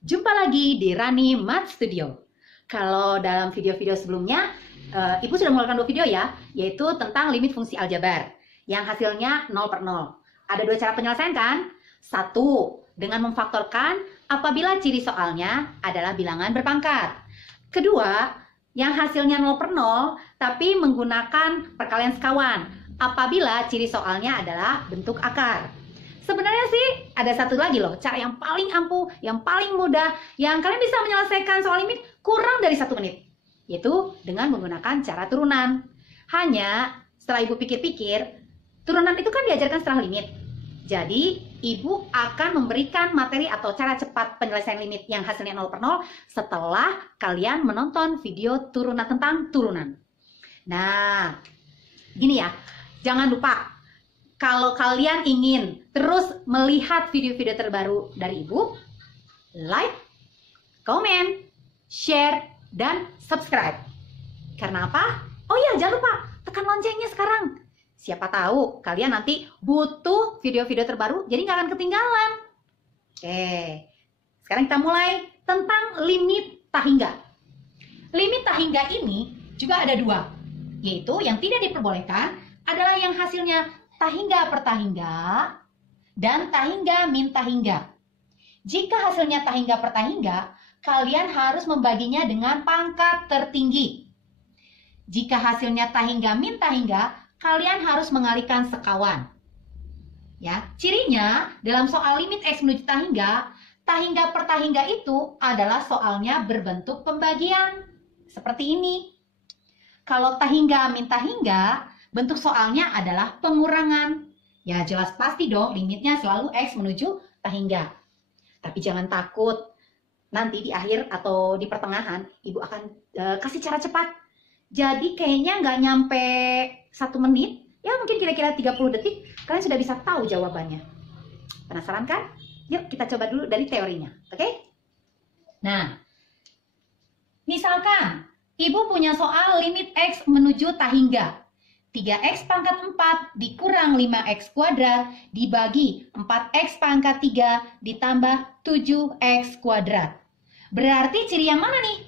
Jumpa lagi di Rani Math Studio. Kalau dalam video-video sebelumnya, Ibu sudah mengeluarkan 2 video ya, yaitu tentang limit fungsi aljabar, yang hasilnya 0 per 0. Ada 2 cara penyelesaian kan? 1, dengan memfaktorkan apabila ciri soalnya adalah bilangan berpangkat. Kedua, yang hasilnya 0 per 0, tapi menggunakan perkalian sekawan, apabila ciri soalnya adalah bentuk akar. Sebenarnya sih ada satu lagi loh, cara yang paling ampuh, yang paling mudah, yang kalian bisa menyelesaikan soal limit kurang dari 1 menit, yaitu dengan menggunakan cara turunan. Hanya setelah Ibu pikir-pikir, turunan itu kan diajarkan setelah limit. Jadi Ibu akan memberikan materi atau cara cepat penyelesaian limit yang hasilnya 0 per 0 setelah kalian menonton video turunan tentang turunan. Nah, gini ya, jangan lupa. Kalau kalian ingin terus melihat video-video terbaru dari Ibu, like, komen, share, dan subscribe. Karena apa? Oh iya, jangan lupa tekan loncengnya sekarang. Siapa tahu kalian nanti butuh video-video terbaru, jadi nggak akan ketinggalan. Oke, sekarang kita mulai tentang limit tak hingga. Limit tak hingga ini juga ada 2, yaitu yang tidak diperbolehkan adalah yang hasilnya tak hingga per tak hingga dan tak hingga min tak hingga. Jika hasilnya tak hingga per tak hingga, kalian harus membaginya dengan pangkat tertinggi. Jika hasilnya tak hingga min tak hingga, kalian harus mengalihkan sekawan. Ya, cirinya dalam soal limit X menuju tak hingga per tak hingga itu adalah soalnya berbentuk pembagian. Seperti ini. Kalau tak hingga min tak hingga, bentuk soalnya adalah pengurangan. Ya jelas pasti dong limitnya selalu X menuju tak hingga. Tapi jangan takut. Nanti di akhir atau di pertengahan Ibu akan kasih cara cepat. Jadi kayaknya nggak nyampe 1 menit. Ya mungkin kira-kira 30 detik kalian sudah bisa tahu jawabannya. Penasaran kan? Yuk kita coba dulu dari teorinya. Oke? Nah, misalkan Ibu punya soal limit X menuju tak hingga. 3x pangkat 4 dikurang 5x kuadrat dibagi 4x pangkat 3 ditambah 7x kuadrat. Berarti ciri yang mana nih?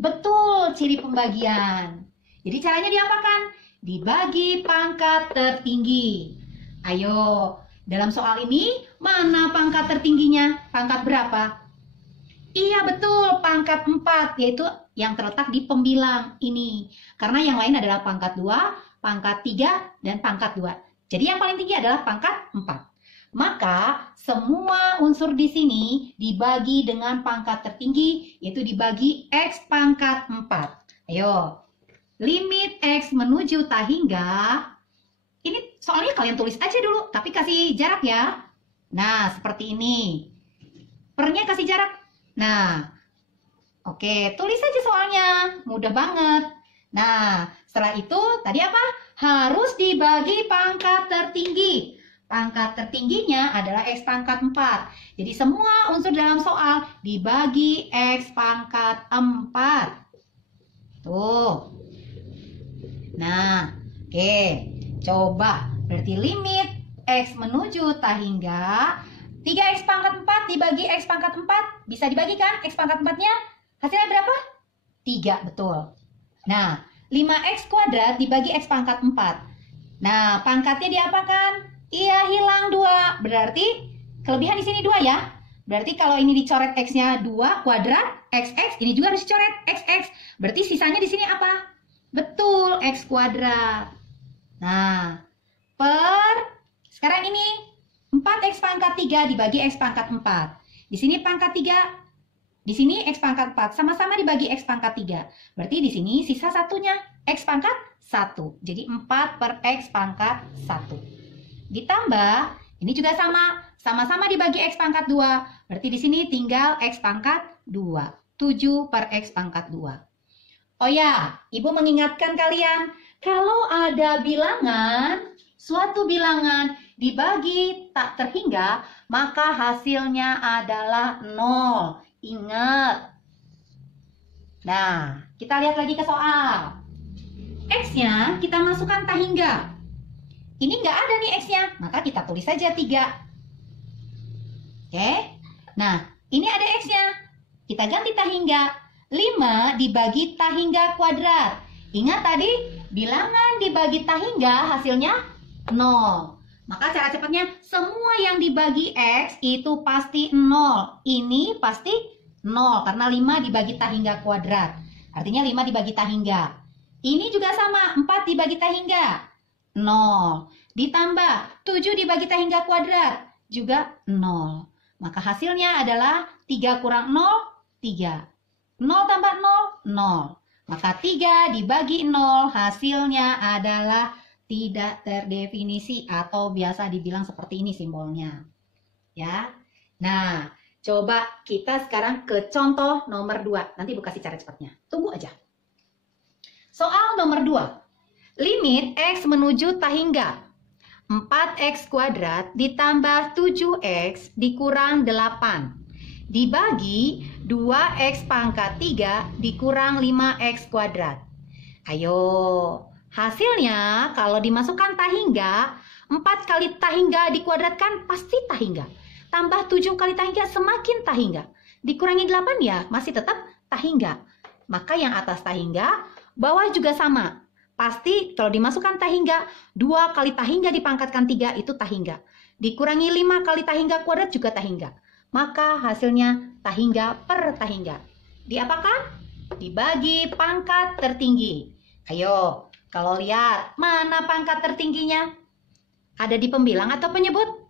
Betul, ciri pembagian. Jadi caranya diapakan? Dibagi pangkat tertinggi. Ayo, dalam soal ini mana pangkat tertingginya? Pangkat berapa? Iya betul, pangkat 4, yaitu yang terletak di pembilang ini. Karena yang lain adalah pangkat 2, pangkat 3, dan pangkat 2. Jadi yang paling tinggi adalah pangkat 4. Maka semua unsur di sini dibagi dengan pangkat tertinggi, yaitu dibagi X pangkat 4. Ayo, limit X menuju tak hingga. Ini soalnya kalian tulis aja dulu, tapi kasih jarak ya. Nah, seperti ini. Pernya kasih jarak. Nah, oke, tulis aja soalnya. Mudah banget. Nah, setelah itu tadi apa? Harus dibagi pangkat tertinggi. Pangkat tertingginya adalah X pangkat 4. Jadi semua unsur dalam soal dibagi X pangkat 4. Tuh. Nah, oke. Coba. Berarti limit X menuju tak hingga 3x pangkat 4 dibagi x pangkat 4. Bisa dibagikan x pangkat 4-nya? Hasilnya berapa? 3, betul. Nah, 5x kuadrat dibagi x pangkat 4. Nah, pangkatnya diapakan? Iya, hilang 2. Berarti kelebihan di sini 2 ya. Berarti kalau ini dicoret x-nya 2 kuadrat, xx, ini juga harus dicoret xx. Berarti sisanya di sini apa? Betul, x kuadrat. Nah, sekarang ini 4x pangkat 3 dibagi x pangkat 4. Di sini pangkat 3, di sini x pangkat 4. Sama-sama dibagi x pangkat 3. Berarti di sini sisa satunya x pangkat 1. Jadi 4 per x pangkat 1. Ditambah, ini juga sama-sama dibagi x pangkat 2. Berarti di sini tinggal x pangkat 2. 7 per x pangkat 2. Oh ya, Ibu mengingatkan kalian, kalau ada bilangan, suatu bilangan dibagi tak terhingga, maka hasilnya adalah 0. Ingat. Nah, kita lihat lagi ke soal. X-nya kita masukkan tak hingga. Ini nggak ada nih X-nya, maka kita tulis saja 3. Oke. Nah, Ini ada X-nya. Kita ganti tahingga. 5 dibagi tahingga kuadrat. Ingat tadi, bilangan dibagi tahingga hasilnya 0. Maka cara cepatnya, semua yang dibagi X itu pasti 0. Ini pasti 0, karena 5 dibagi tahingga kuadrat. Artinya 5 dibagi tahingga. Ini juga sama, 4 dibagi tahingga. 0. Ditambah 7 dibagi tahingga kuadrat. Juga 0. Maka hasilnya adalah 3 kurang 0, 3. 0 tambah 0, 0. Maka 3 dibagi 0 hasilnya adalah tidak terdefinisi atau biasa dibilang seperti ini simbolnya. Ya. Nah, coba kita sekarang ke contoh nomor 2. Nanti Ibu kasih cara cepatnya. Tunggu aja. Soal nomor 2. Limit X menuju tahingga. 4X kuadrat ditambah 7X dikurang 8. Dibagi 2X pangkat 3 dikurang 5X kuadrat. Ayo, hasilnya kalau dimasukkan tahingga, 4 kali tahingga dikuadratkan pasti tahingga. Tambah 7 kali tahingga semakin tahingga. Dikurangi 8 ya masih tetap tahingga. Maka yang atas tahingga, bawah juga sama. Pasti kalau dimasukkan tahingga, 2 kali tahingga dipangkatkan 3 itu tahingga. Dikurangi 5 kali tahingga kuadrat juga tahingga. Maka hasilnya tahingga per tahingga. Diapakan? Dibagi pangkat tertinggi. Ayo, kalau lihat mana pangkat tertingginya? Ada di pembilang atau penyebut?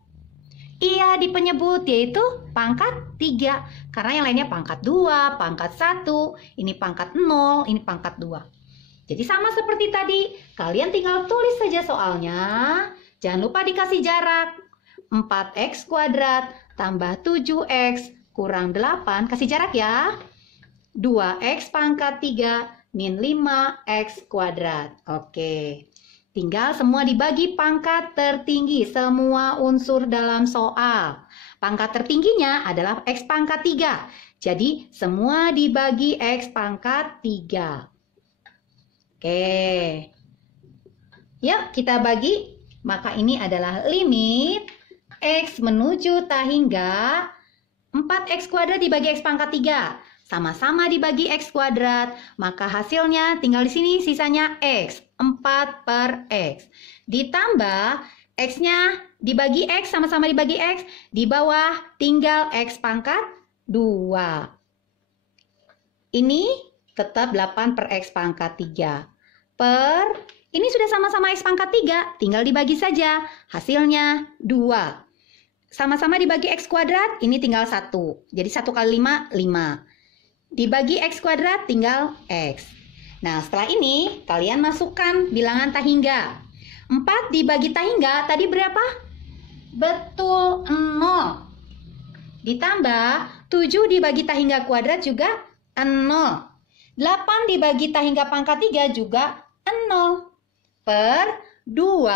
Iya, di penyebut, yaitu pangkat 3. Karena yang lainnya pangkat 2, pangkat 1, ini pangkat 0, ini pangkat 2. Jadi sama seperti tadi, kalian tinggal tulis saja soalnya. Jangan lupa dikasih jarak. 4X kuadrat tambah 7X kurang 8, kasih jarak ya. 2X pangkat 3 min 5X kuadrat. Oke, tinggal semua dibagi pangkat tertinggi, semua unsur dalam soal. Pangkat tertingginya adalah X pangkat 3. Jadi semua dibagi X pangkat 3. Oke, yuk kita bagi. Maka ini adalah limit X menuju tahingga 4X kuadrat dibagi X pangkat 3. Sama-sama dibagi X kuadrat. Maka hasilnya tinggal di sini sisanya X. 4 per X. Ditambah X-nya dibagi X, sama-sama dibagi X. Di bawah tinggal X pangkat 2. Ini tetap 8 per X pangkat 3. Ini sudah sama-sama X pangkat 3. Tinggal dibagi saja. Hasilnya 2. Sama-sama dibagi X kuadrat, ini tinggal 1. Jadi 1 kali 5, 5. Dibagi X kuadrat, tinggal X. Nah, setelah ini, kalian masukkan bilangan tahingga. 4 dibagi tahingga, tadi berapa? Betul, 0. Ditambah, 7 dibagi tahingga kuadrat juga 0. 8 dibagi tahingga pangkat 3 juga 0. Per 2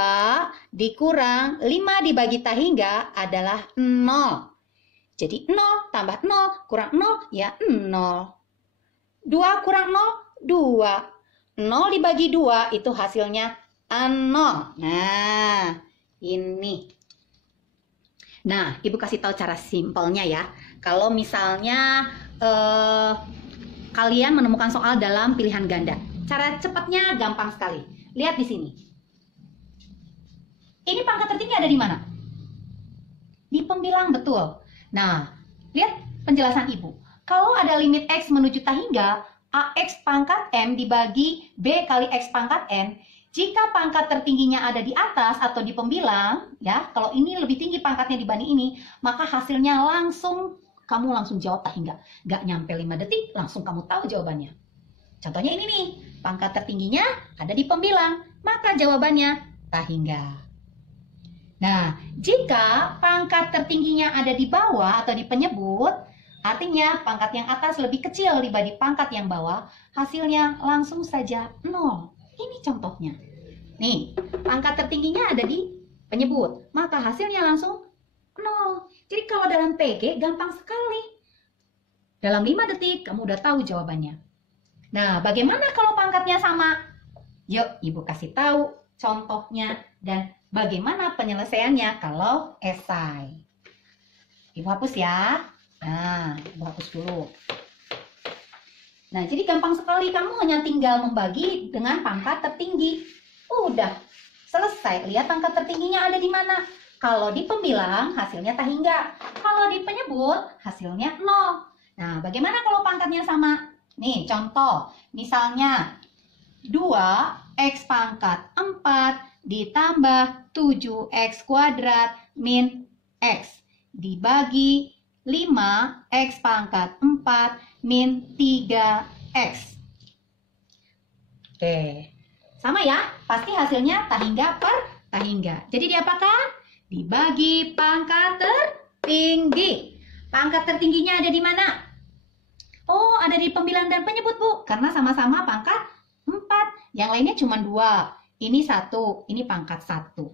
dikurang 5 dibagi tahingga adalah 0. Jadi 0 tambah 0 kurang 0 ya 0. 2 kurang 0, 2. 0 dibagi 2 itu hasilnya 0. Nah, ini. Nah, Ibu kasih tahu cara simpelnya ya. Kalau misalnya kalian menemukan soal dalam pilihan ganda. Cara cepatnya gampang sekali. Lihat di sini. Ini pangkat tertinggi ada di mana? Di pembilang, betul. Nah, lihat penjelasan Ibu. Kalau ada limit X menuju tahingga, AX pangkat M dibagi B kali X pangkat N, jika pangkat tertingginya ada di atas atau di pembilang, ya, kalau ini lebih tinggi pangkatnya dibanding ini, maka hasilnya kamu langsung jawab tahingga. Gak nyampe 5 detik, langsung kamu tahu jawabannya. Contohnya ini nih, pangkat tertingginya ada di pembilang, maka jawabannya tahingga. Nah, jika pangkat tertingginya ada di bawah atau di penyebut, artinya pangkat yang atas lebih kecil dibanding pangkat yang bawah, hasilnya langsung saja 0. Ini contohnya. Nih, pangkat tertingginya ada di penyebut, maka hasilnya langsung 0. Jadi kalau dalam PG gampang sekali. Dalam 5 detik kamu udah tahu jawabannya. Nah, bagaimana kalau pangkatnya sama? Yuk, Ibu kasih tahu contohnya dan bagaimana penyelesaiannya kalau esai. Ibu hapus ya. Nah, Ibu hapus dulu. Nah, jadi gampang sekali, kamu hanya tinggal membagi dengan pangkat tertinggi. Udah, selesai. Lihat pangkat tertingginya ada di mana. Kalau di pembilang, hasilnya tak hingga. Kalau di penyebut, hasilnya 0. Nah, bagaimana kalau pangkatnya sama? Nih, contoh. Misalnya, 2x pangkat 4 ditambah 7x kuadrat min x dibagi 5x pangkat 4 min 3x. Oke, sama ya, pasti hasilnya tak hingga per tak hingga. Jadi diapakan? Dibagi pangkat tertinggi. Pangkat tertingginya ada di mana? Oh, ada di pembilang dan penyebut, Bu, karena sama-sama pangkat 4. Yang lainnya cuma 2. Ini 1, ini pangkat 1.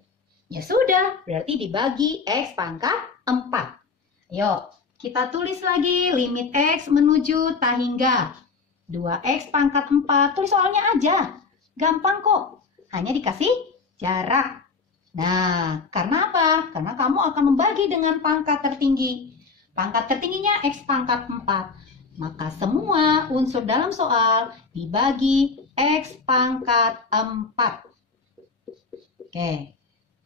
Ya sudah, berarti dibagi x pangkat 4. Yuk, kita tulis lagi limit x menuju tak hingga. 2x pangkat 4, tulis soalnya aja. Gampang kok, hanya dikasih jarak. Nah, karena apa? Karena kamu akan membagi dengan pangkat tertinggi. Pangkat tertingginya x pangkat 4. Maka semua unsur dalam soal dibagi x pangkat 4. Oke,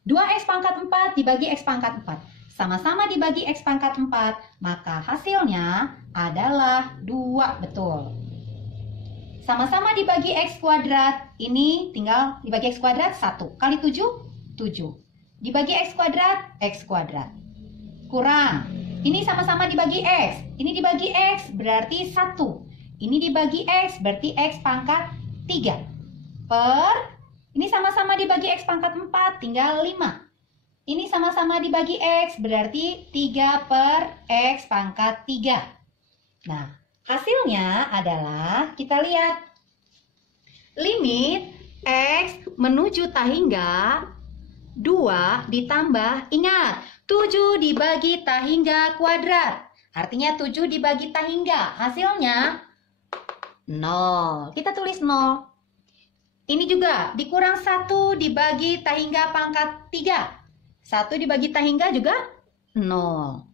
2x pangkat 4 dibagi x pangkat 4. Sama-sama dibagi x pangkat 4, maka hasilnya adalah 2, betul. Sama-sama dibagi x kuadrat, ini tinggal dibagi x kuadrat 1 kali 7, 7. Dibagi x kuadrat. Kurang. Ini sama-sama dibagi x. Ini dibagi x berarti 1. Ini dibagi x berarti x pangkat 3. Per, ini sama-sama dibagi x pangkat 4 tinggal 5. Ini sama-sama dibagi x berarti 3 per x pangkat 3. Nah, hasilnya adalah, kita lihat. Limit x menuju tak hingga 2 ditambah, ingat, 7 dibagi tak hingga kuadrat. Artinya 7 dibagi tak hingga, hasilnya 0. Kita tulis 0. Ini juga dikurang 1 dibagi tak hingga pangkat 3. 1 dibagi tak hingga juga 0.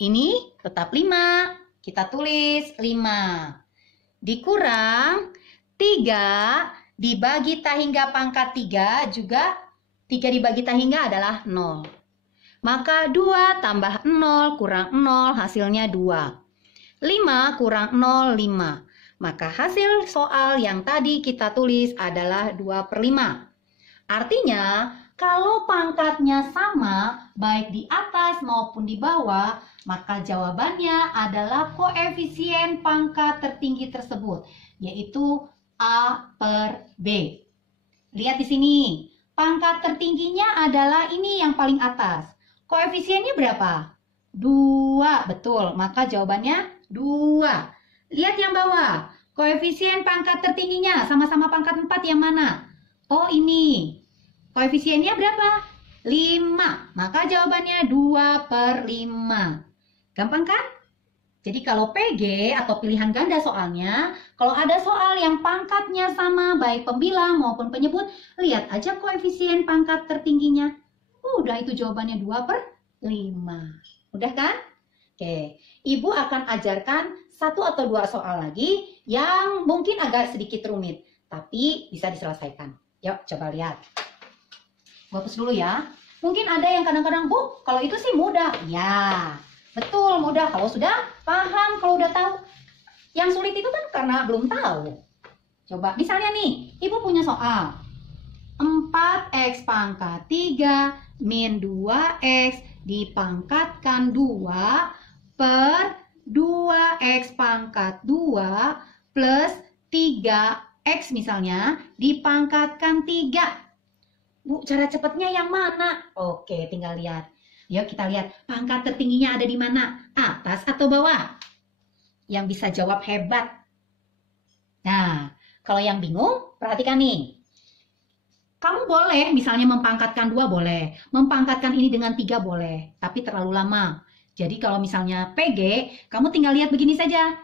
Ini tetap 5. Kita tulis 5. Dikurang 3 dibagi tak hingga pangkat 3 juga 3 dibagi tak hingga adalah 0. Maka 2 tambah 0 kurang 0 hasilnya 2. 5 kurang 0, 5. Maka hasil soal yang tadi kita tulis adalah 2/5. Artinya, kalau pangkatnya sama, baik di atas maupun di bawah, maka jawabannya adalah koefisien pangkat tertinggi tersebut, yaitu A per B. Lihat di sini, pangkat tertingginya adalah ini yang paling atas. Koefisiennya berapa? 2, betul. Maka jawabannya 2. Lihat yang bawah, koefisien pangkat tertingginya sama-sama pangkat 4 yang mana? Oh, ini. Koefisiennya berapa? 5. Maka jawabannya 2/5. Gampang kan? Jadi kalau PG atau pilihan ganda soalnya, kalau ada soal yang pangkatnya sama baik pembilang maupun penyebut, lihat aja koefisien pangkat tertingginya. Udah, itu jawabannya 2/5. Udah kan? Oke, Ibu akan ajarkan 1 atau 2 soal lagi yang mungkin agak sedikit rumit, tapi bisa diselesaikan. Yuk, coba lihat. Gua hapus dulu ya. Mungkin ada yang kadang-kadang, Bu, kalau itu sih mudah. Ya, betul mudah kalau sudah paham, kalau udah tahu. Yang sulit itu kan karena belum tahu. Coba, misalnya nih, Ibu punya soal. 4x pangkat 3 min 2x dipangkatkan 2 per 2x pangkat 2 plus 3x misalnya dipangkatkan 3. Bu, cara cepatnya yang mana? Oke, tinggal lihat. Yuk kita lihat pangkat tertingginya ada di mana? Atas atau bawah? Yang bisa jawab hebat. Nah, kalau yang bingung, perhatikan nih. Kamu boleh misalnya mempangkatkan 2 boleh. Mempangkatkan ini dengan 3 boleh. Tapi terlalu lama. Jadi kalau misalnya PG, kamu tinggal lihat begini saja.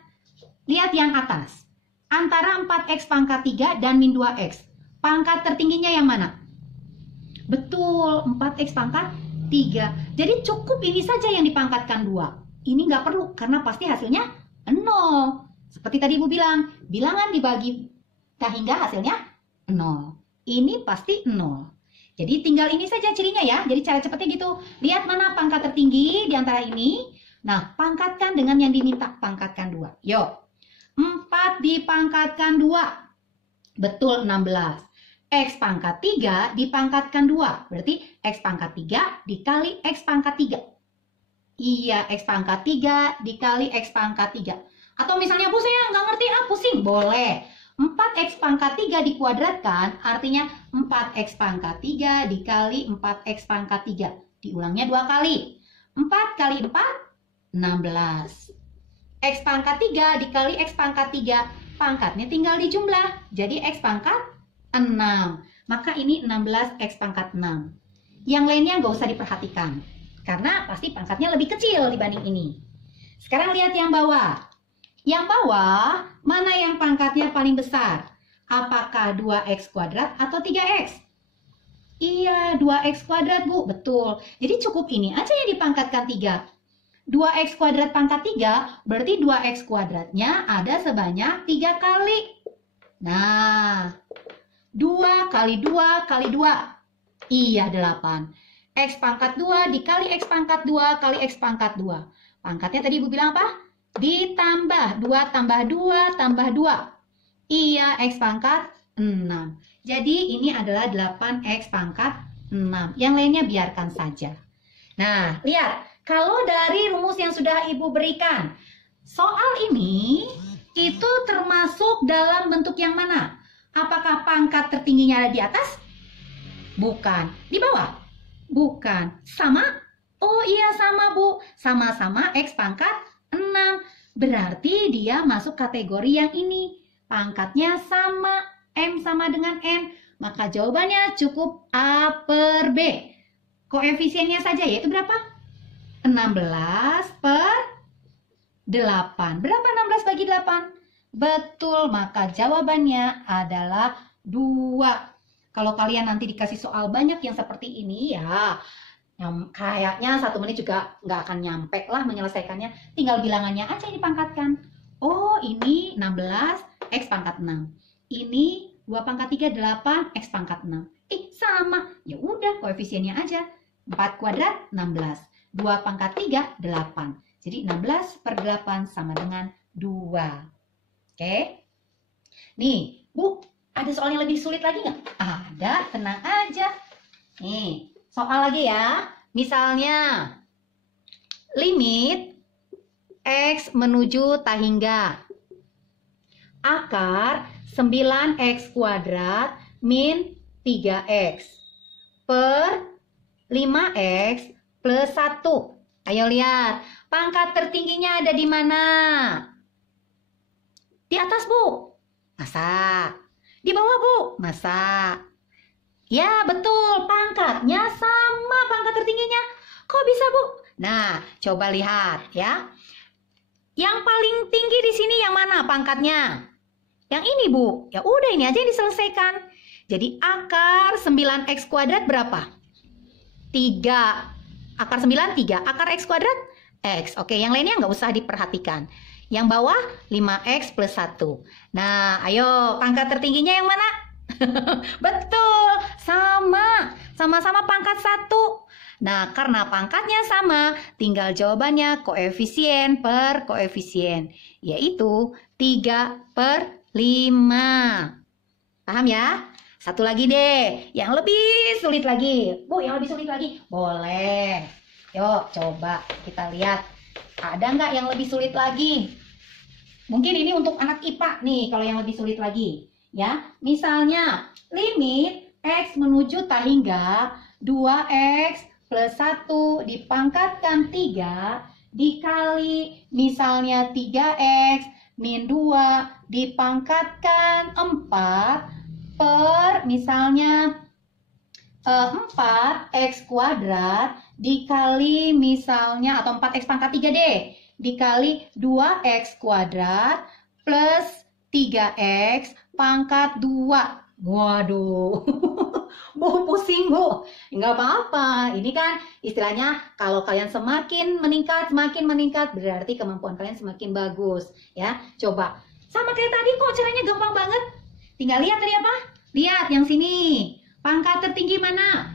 Lihat yang atas. Antara 4x pangkat 3 dan min 2x. Pangkat tertingginya yang mana? Betul, 4x pangkat 3. Jadi cukup ini saja yang dipangkatkan 2. Ini nggak perlu, karena pasti hasilnya 0. Seperti tadi Ibu bilang, bilangan dibagi tak hingga hasilnya 0. Ini pasti 0. Jadi tinggal ini saja cirinya ya. Jadi cara cepatnya gitu. Lihat mana pangkat tertinggi di antara ini. Nah, pangkatkan dengan yang diminta. Pangkatkan 2. Yuk. 4 dipangkatkan 2. Betul 16. X pangkat 3 dipangkatkan 2. Berarti X pangkat 3 dikali X pangkat 3. Iya, X pangkat 3 dikali X pangkat 3. Atau misalnya, Bu, saya nggak ngerti, pusing. Boleh. 4X pangkat 3 dikuadratkan, artinya 4X pangkat 3 dikali 4X pangkat 3. Diulangnya 2 kali. 4 kali 4, 16. X pangkat 3 dikali X pangkat 3. Pangkatnya tinggal dijumlah. Jadi X pangkat 6. Maka ini 16X pangkat 6. Yang lainnya nggak usah diperhatikan. Karena pasti pangkatnya lebih kecil dibanding ini. Sekarang lihat yang bawah. Yang bawah, mana yang pangkatnya paling besar? Apakah 2X kuadrat atau 3X? Iya, 2X kuadrat, Bu. Betul. Jadi cukup ini aja yang dipangkatkan 3. 2X kuadrat pangkat 3, berarti 2X kuadratnya ada sebanyak 3 kali. Nah, 2 kali 2 kali 2. Iya, 8. X pangkat 2 dikali X pangkat 2 kali X pangkat 2. Pangkatnya tadi Ibu bilang apa? Ditambah 2 tambah 2 tambah 2. Iya, X pangkat 6. Jadi ini adalah 8X pangkat 6. Yang lainnya biarkan saja. Nah, lihat. Kalau dari rumus yang sudah Ibu berikan, soal ini itu termasuk dalam bentuk yang mana? Apakah pangkat tertingginya ada di atas? Bukan. Di bawah? Bukan. Sama? Oh iya sama, Bu. Sama-sama X pangkat 6. Berarti dia masuk kategori yang ini. Pangkatnya sama. M sama dengan N. Maka jawabannya cukup A per B. Koefisiennya saja yaitu berapa? 16 per 8. Berapa 16 bagi 8? Betul, maka jawabannya adalah 2. Kalau kalian nanti dikasih soal banyak yang seperti ini ya, yang kayaknya 1 menit juga nggak akan nyampe lah menyelesaikannya. Tinggal bilangannya aja yang dipangkatkan. Oh, ini 16 X pangkat 6. Ini 2 pangkat 3, 8 X pangkat 6. Sama. Ya udah, koefisiennya aja. 4 kuadrat 16. 2 pangkat 3, 8. Jadi 16 per 8 sama dengan 2. Oke. Nih, Bu, ada soal yang lebih sulit lagi nggak? Ada, tenang aja. Nih, soal lagi ya. Misalnya, limit X menuju tak hingga. Akar 9X kuadrat min 3X per 5X plus 1. Ayo lihat, pangkat tertingginya ada di mana? Di atas, Bu. Masa? Di bawah, Bu. Masa? Ya, betul. Pangkatnya sama pangkat tertingginya. Kok bisa, Bu? Nah, coba lihat ya. Yang paling tinggi di sini yang mana pangkatnya? Yang ini, Bu. Ya udah, ini aja yang diselesaikan. Jadi akar 9X kuadrat berapa? 3. Akar 9, 3. Akar X kuadrat, X. Oke, yang lainnya nggak usah diperhatikan. Yang bawah, 5X plus 1. Nah, ayo, pangkat tertingginya yang mana? Betul, sama. Sama-sama pangkat 1. Nah, karena pangkatnya sama, tinggal jawabannya koefisien per koefisien. Yaitu 3 per 5. Paham ya? Satu lagi deh, yang lebih sulit lagi. Bu, yang lebih sulit lagi? Boleh. Yuk, coba kita lihat. Ada nggak yang lebih sulit lagi? Mungkin ini untuk anak IPA nih, kalau yang lebih sulit lagi. Ya, misalnya, limit X menuju tak hingga 2X plus 1 dipangkatkan 3 dikali misalnya 3X min 2 dipangkatkan 4 per misalnya 4X kuadrat dikali misalnya, atau 4X pangkat 3 deh, dikali 2X kuadrat plus 3X pangkat 2. Waduh, Bu, pusing Bu. Nggak apa-apa. Ini kan istilahnya kalau kalian semakin meningkat, berarti kemampuan kalian semakin bagus. Ya, coba. Sama kayak tadi kok, caranya gampang banget. Tinggal lihat tadi apa? Lihat yang sini. Pangkat tertinggi mana?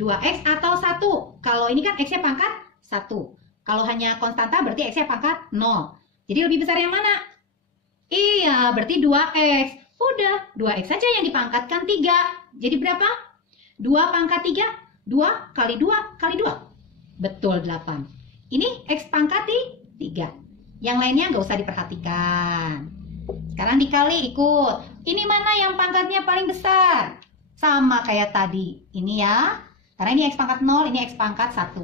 2X atau 1? Kalau ini kan X-nya pangkat 1. Kalau hanya konstanta berarti X-nya pangkat 0. Jadi lebih besar yang mana? Iya, berarti 2X. Udah, 2X saja yang dipangkatkan 3. Jadi berapa? 2 pangkat 3, 2 kali 2 kali 2. Betul, 8. Ini X pangkat 3. Yang lainnya nggak usah diperhatikan. Sekarang dikali ikut. Ini mana yang pangkatnya paling besar? Sama kayak tadi. Ini ya. Karena ini X pangkat 0, ini X pangkat 1.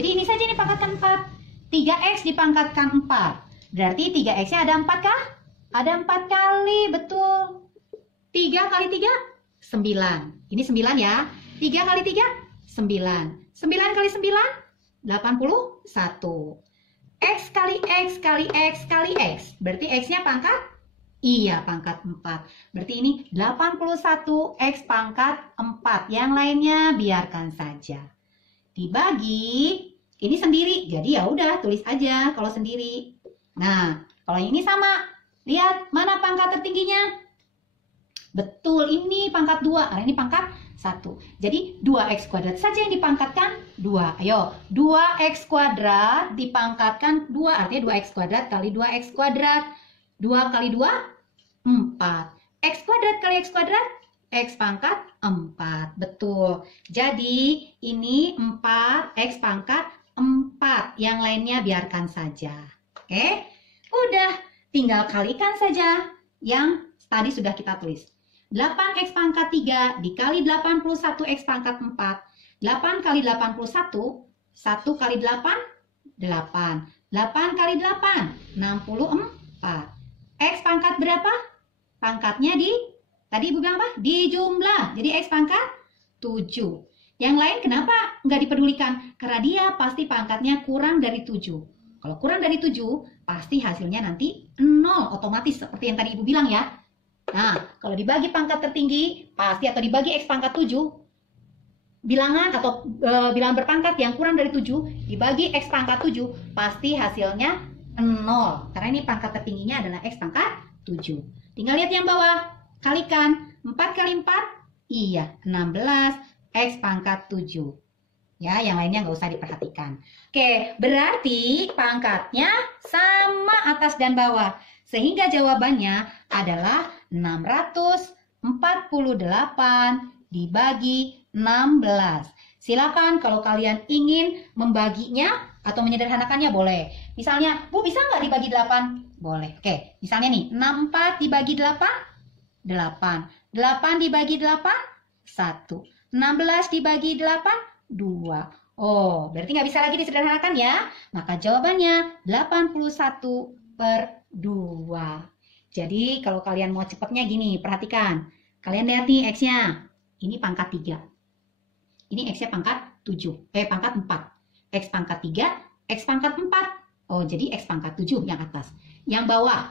Jadi ini saja dipangkatkan 4. 3X dipangkatkan 4. Berarti 3X-nya ada 4 kah? Ada 4 kali, betul. 3 kali 3, 9. Ini 9 ya. 3 kali 3, 9. 9 kali 9, 81. X kali X kali X kali X. Berarti X-nya pangkat? Iya, pangkat 4. Berarti ini 81 X pangkat 4. Yang lainnya biarkan saja. Dibagi, ini sendiri. Jadi ya udah, tulis aja kalau sendiri. Nah, kalau ini sama. Lihat, mana pangkat tertingginya? Betul, ini pangkat 2. Karena ini pangkat 1. Jadi 2X kuadrat saja yang dipangkatkan 2. Ayo, 2X kuadrat dipangkatkan 2. Artinya 2X kuadrat kali 2X kuadrat. 2 kali 2, 4. X kuadrat kali X kuadrat, X pangkat 4. Betul. Jadi ini 4, X pangkat 4. Yang lainnya biarkan saja. Oke? Udah. Tinggal kalikan saja yang tadi sudah kita tulis. 8X pangkat 3 dikali 81X pangkat 4. 8 kali 81, 1 kali 8, 8. 8 kali 8, 64. X pangkat berapa? Pangkatnya tadi Ibu bilang apa? Di jumlah. Jadi X pangkat 7. Yang lain kenapa nggak dipedulikan? Karena dia pasti pangkatnya kurang dari 7. Kalau kurang dari 7, pasti hasilnya nanti 0 otomatis seperti yang tadi Ibu bilang ya. Nah, kalau dibagi pangkat tertinggi, pasti atau dibagi X pangkat 7, bilangan atau bilangan berpangkat yang kurang dari 7, dibagi X pangkat 7, pasti hasilnya 0. Karena ini pangkat tertingginya adalah X pangkat 7. Tinggal lihat yang bawah, kalikan. 4 kali 4, iya, 16, X pangkat 7. Ya, yang lainnya nggak usah diperhatikan. Oke, berarti pangkatnya sama atas dan bawah. Sehingga jawabannya adalah 648 dibagi 16. Silakan kalau kalian ingin membaginya atau menyederhanakannya boleh. Misalnya, Bu bisa nggak dibagi 8? Boleh. Oke, misalnya nih, 64 dibagi 8, 8. 8 dibagi 8, 1. 16 dibagi 8, 2. Oh, berarti nggak bisa lagi disederhanakan ya. Maka jawabannya 81/2. Jadi kalau kalian mau cepatnya gini, perhatikan. Kalian lihat nih X-nya. Ini pangkat 3. Ini X-nya pangkat 7. Pangkat 4. X pangkat 3, X pangkat 4. Oh, jadi X pangkat 7 yang atas. Yang bawah,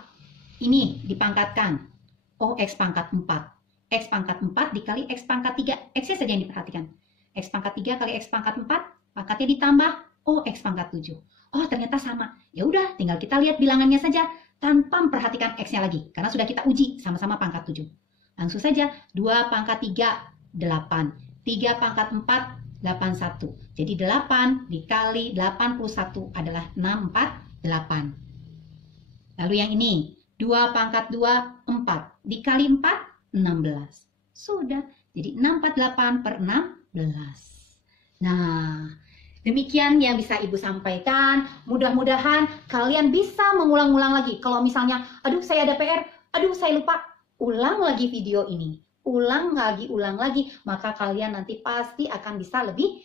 ini dipangkatkan. Oh, X pangkat 4. X pangkat 4 dikali X pangkat 3. X-nya saja yang diperhatikan. X pangkat 3 kali X pangkat 4, pangkatnya ditambah, oh X pangkat 7. Oh ternyata sama. Ya udah, tinggal kita lihat bilangannya saja tanpa memperhatikan X-nya lagi. Karena sudah kita uji sama-sama pangkat 7. Langsung saja, 2 pangkat 3, 8. 3 pangkat 4, 81. Jadi 8 dikali 81 adalah 648. Lalu yang ini, 2 pangkat 2, 4. Dikali 4, 16. Sudah, jadi 648/16. Nah, demikian yang bisa Ibu sampaikan. Mudah-mudahan kalian bisa mengulang-ulang lagi. Kalau misalnya, aduh saya ada PR, aduh saya lupa, ulang lagi video ini. Ulang lagi, maka kalian nanti pasti akan bisa lebih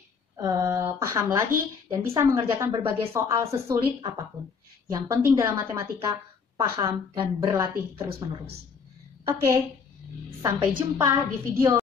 paham lagi dan bisa mengerjakan berbagai soal sesulit apapun. Yang penting dalam matematika, paham dan berlatih terus-menerus. Oke, sampai jumpa di video